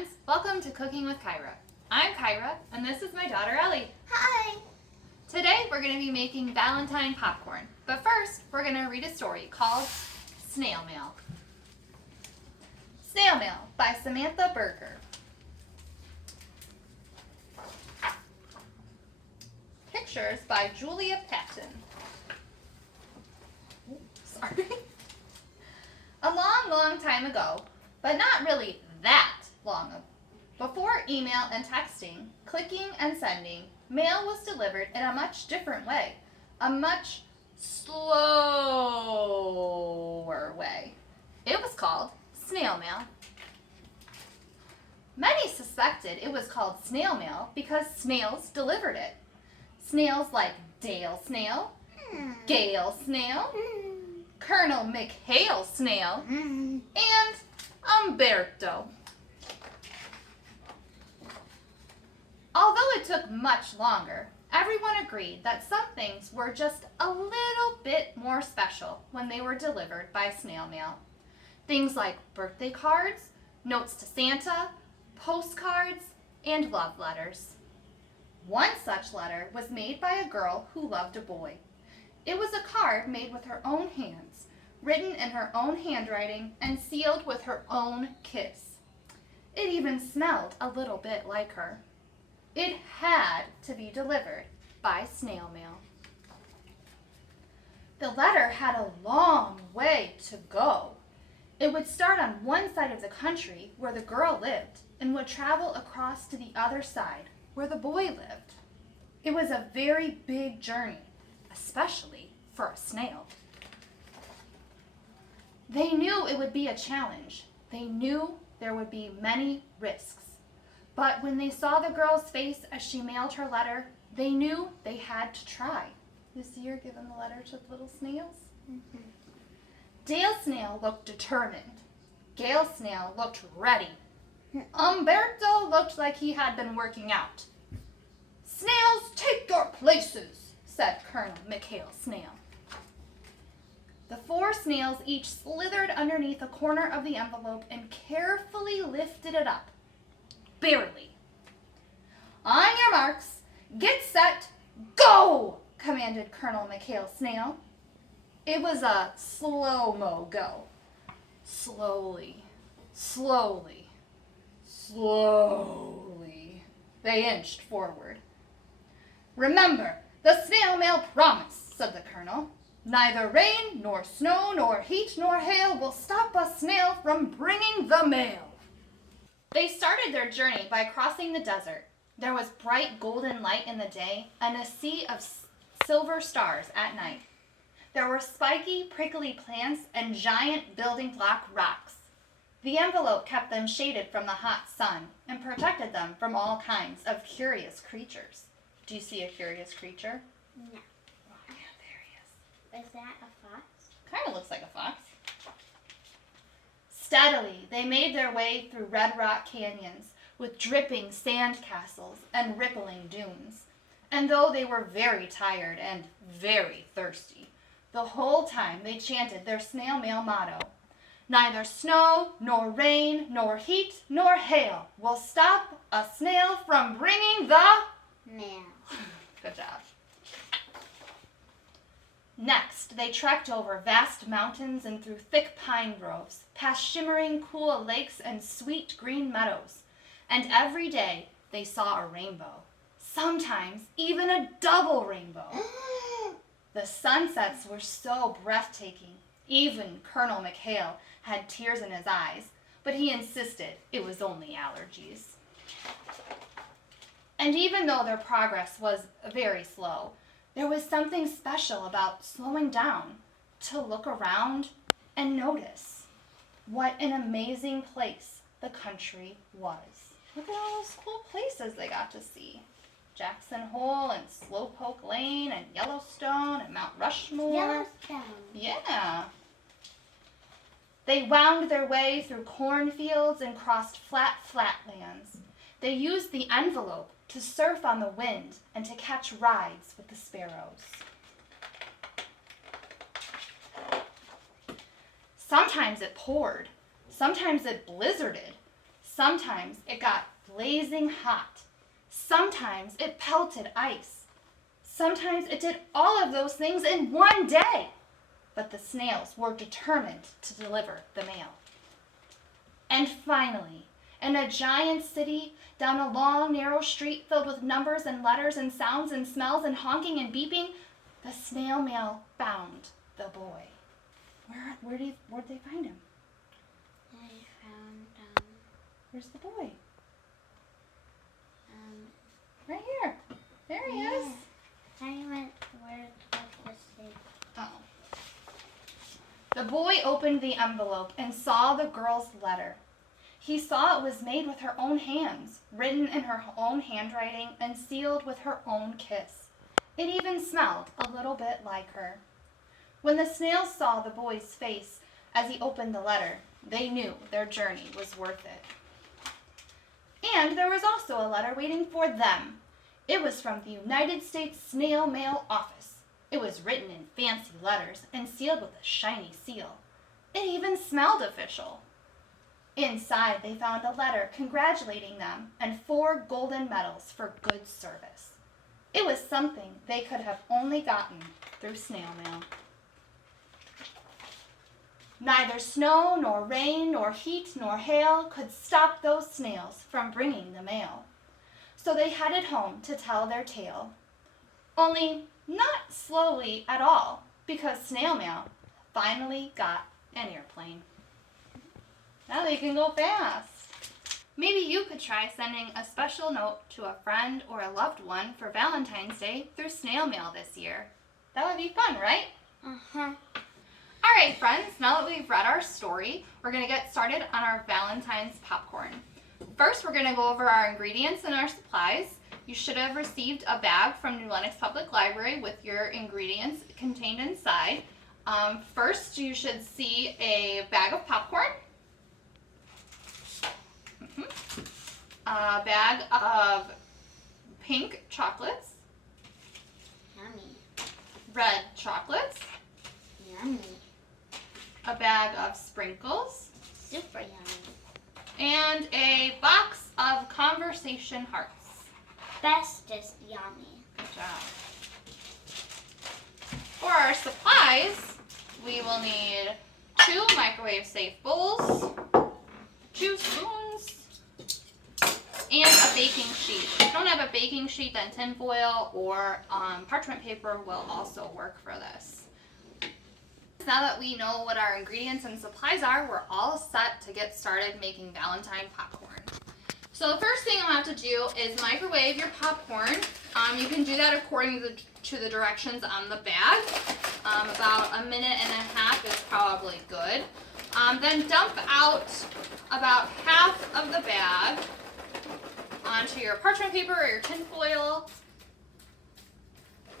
friends, welcome to Cooking with Kyra. I'm Kyra, and this is my daughter Ellie. Hi! Today we're going to be making Valentine popcorn, but first we're going to read a story called Snail Mail. Snail Mail by Samantha Berger. Pictures by Julia Patton. Sorry. A long time ago, but not really that long ago, before email and texting, clicking and sending, mail was delivered in a much different way, a much slower way. It was called snail mail. Many suspected it was called snail mail because snails delivered it. Snails like Dale Snail, Gale Snail, Colonel McHale Snail, and Umberto. Although it took much longer, everyone agreed that some things were just a little bit more special when they were delivered by snail mail. Things like birthday cards, notes to Santa, postcards, and love letters. One such letter was made by a girl who loved a boy. It was a card made with her own hands, written in her own handwriting, and sealed with her own kiss. It even smelled a little bit like her. It had to be delivered by snail mail. The letter had a long way to go. It would start on one side of the country where the girl lived and would travel across to the other side where the boy lived. It was a very big journey, especially for a snail. They knew it would be a challenge. They knew there would be many risks. But when they saw the girl's face as she mailed her letter, they knew they had to try. You see her giving the letter to the little snails? Mm-hmm. Dale Snail looked determined. Gale Snail looked ready. Umberto looked like he had been working out. "Snails, take your places," said Colonel McHale Snail. The four snails each slithered underneath a corner of the envelope and carefully lifted it up. Barely. "On your marks, get set, go!" commanded Colonel McHale Snail. It was a slow-mo go. Slowly, slowly, slowly, they inched forward. "Remember the snail mail promise," said the colonel. "Neither rain, nor snow, nor heat, nor hail will stop a snail from bringing the mail." They started their journey by crossing the desert. There was bright golden light in the day and a sea of silver stars at night. There were spiky, prickly plants and giant building block rocks. The envelope kept them shaded from the hot sun and protected them from all kinds of curious creatures. Do you see a curious creature? No. Oh, yeah, there he is. Is that a fox? Kind of looks like a fox. Steadily, they made their way through red rock canyons with dripping sand castles and rippling dunes. And though they were very tired and very thirsty, the whole time they chanted their snail mail motto: "Neither snow, nor rain, nor heat, nor hail will stop a snail from bringing the Mail." Good job. Next, they trekked over vast mountains and through thick pine groves, past shimmering cool lakes and sweet green meadows. And every day they saw a rainbow, sometimes even a double rainbow. The sunsets were so breathtaking. Even Colonel McHale had tears in his eyes, but he insisted it was only allergies. And even though their progress was very slow, there was something special about slowing down to look around and notice what an amazing place the country was. Look at all those cool places they got to see. Jackson Hole and Slowpoke Lane and Yellowstone and Mount Rushmore. Yellowstone. Yeah. They wound their way through cornfields and crossed flat lands. They used the envelope to surf on the wind and to catch rides with the sparrows. Sometimes it poured. Sometimes it blizzarded. Sometimes it got blazing hot. Sometimes it pelted ice. Sometimes it did all of those things in one day. But the snails were determined to deliver the mail. And finally, in a giant city, down a long, narrow street filled with numbers and letters and sounds and smells and honking and beeping, the snail mail found the boy. Where'd they find him? They found, Where's the boy? Right here. There he is. I went where the state. Oh. The boy opened the envelope and saw the girl's letter. He saw it was made with her own hands, written in her own handwriting, and sealed with her own kiss. It even smelled a little bit like her. When the snails saw the boy's face as he opened the letter, they knew their journey was worth it. And there was also a letter waiting for them. It was from the United States Snail Mail Office. It was written in fancy letters and sealed with a shiny seal. It even smelled official. Inside, they found a letter congratulating them and 4 golden medals for good service. It was something they could have only gotten through snail mail. Neither snow, nor rain, nor heat, nor hail could stop those snails from bringing the mail. So they headed home to tell their tale. Only not slowly at all, because snail mail finally got an airplane. Now they can go fast. Maybe you could try sending a special note to a friend or a loved one for Valentine's Day through snail mail this year. That would be fun, right? Uh-huh. All right, friends, now that we've read our story, we're going to get started on our Valentine's popcorn. First, we're going to go over our ingredients and our supplies. You should have received a bag from New Lenox Public Library with your ingredients contained inside. First, you should see a bag of popcorn, a bag of pink chocolates, Yummy. red chocolates, Yummy. a bag of sprinkles, Super yummy. and a box of conversation hearts. Bestest yummy. Good job. For our supplies, we will need 2 microwave-safe bowls, 2 spoons, and a baking sheet. If you don't have a baking sheet, then tinfoil or parchment paper will also work for this. Now that we know what our ingredients and supplies are, we're all set to get started making Valentine popcorn. So the first thing you'll have to do is microwave your popcorn. You can do that according to the directions on the bag. About 1.5 minutes is probably good. Then dump out about half of the bag onto your parchment paper or your tin foil.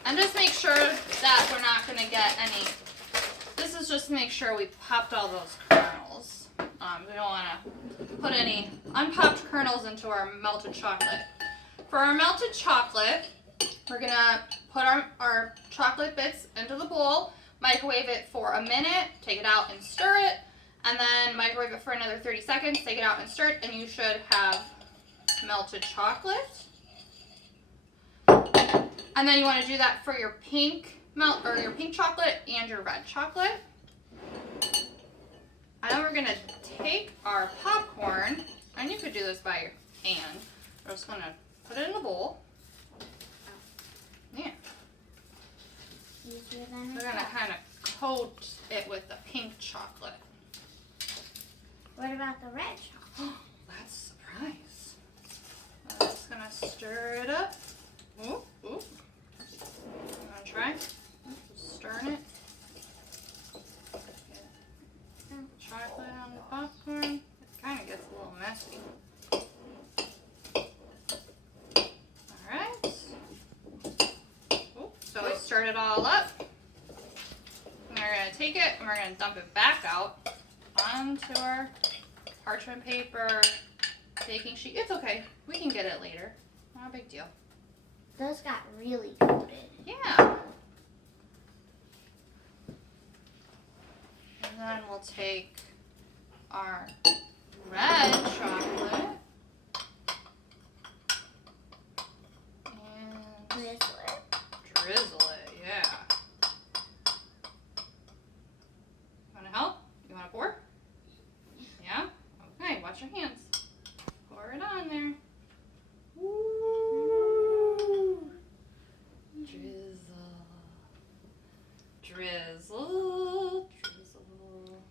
And just make sure that we're not going to get any. This is just to make sure we popped all those kernels. We don't want to put any unpopped kernels into our melted chocolate. For our melted chocolate, we're going to put our chocolate bits into the bowl, microwave it for 1 minute, take it out and stir it, and then microwave it for another 30 seconds, take it out and stir it, and you should have melted chocolate. And then you want to do that for your pink chocolate and your red chocolate. And then we're going to take our popcorn, and you could do this by your hand. We're just going to put it in a bowl. Yeah. Easier than We're going to kind of coat it with the pink chocolate. What about the red chocolate? That's a surprise. I'm just going to stir it up. Ooh, ooh. Want to try? Stirring it. Chocolate on the popcorn. It kind of gets a little messy. Alright. So we stirred it all up. And we're going to take it and we're going to dump it back out onto our parchment paper, baking sheet. It's okay. We can get it later. Not a big deal. Those got really coated. Yeah. And then we'll take our red chocolate. And Drizzle it. drizzle it, yeah. Want to help? You want to pour? Yeah? Okay, watch your hands. Pour it on there. Woo! Drizzle. Drizzle. Drizzle.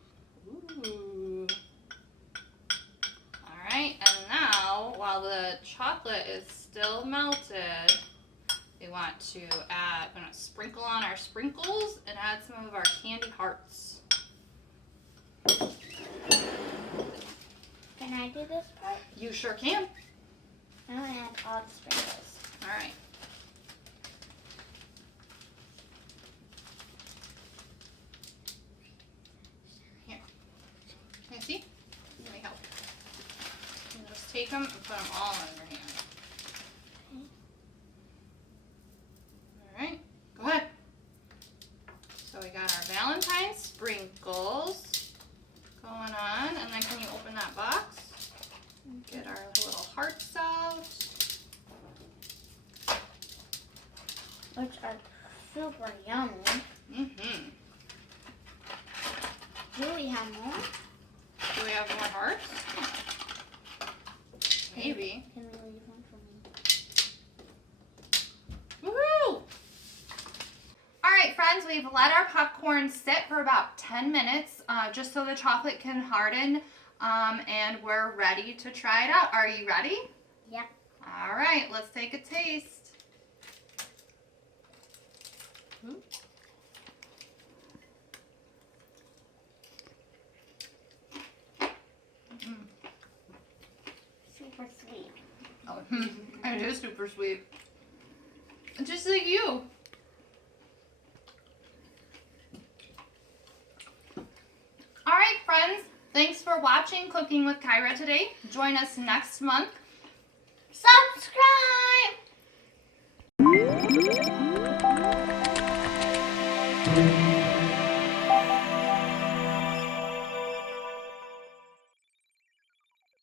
Ooh. Alright, and now, while the chocolate is still melted, we want to add, we're going to sprinkle on our sprinkles and add some of our candy hearts. Can I do this part? You sure can. I want to add all the sprinkles. Alright. Here. Can I see? Let me help. You just take them and put them all in your hand. Alright, go ahead. So we got our Valentine sprinkles going on, and then can you open that box? Get our little hearts out. Which are super yummy. Mm-hmm. Do we have more? Do we have more hearts? Maybe. Can we leave one for me? Woohoo! Alright friends, we've let our popcorn sit for about 10 minutes just so the chocolate can harden and we're ready to try it out. Are you ready? Yep. Alright, let's take a taste. Super sweet. Oh, it is super sweet. Just like you. Alright friends, thanks for watching Cooking with Kyra today. Join us next month. Subscribe!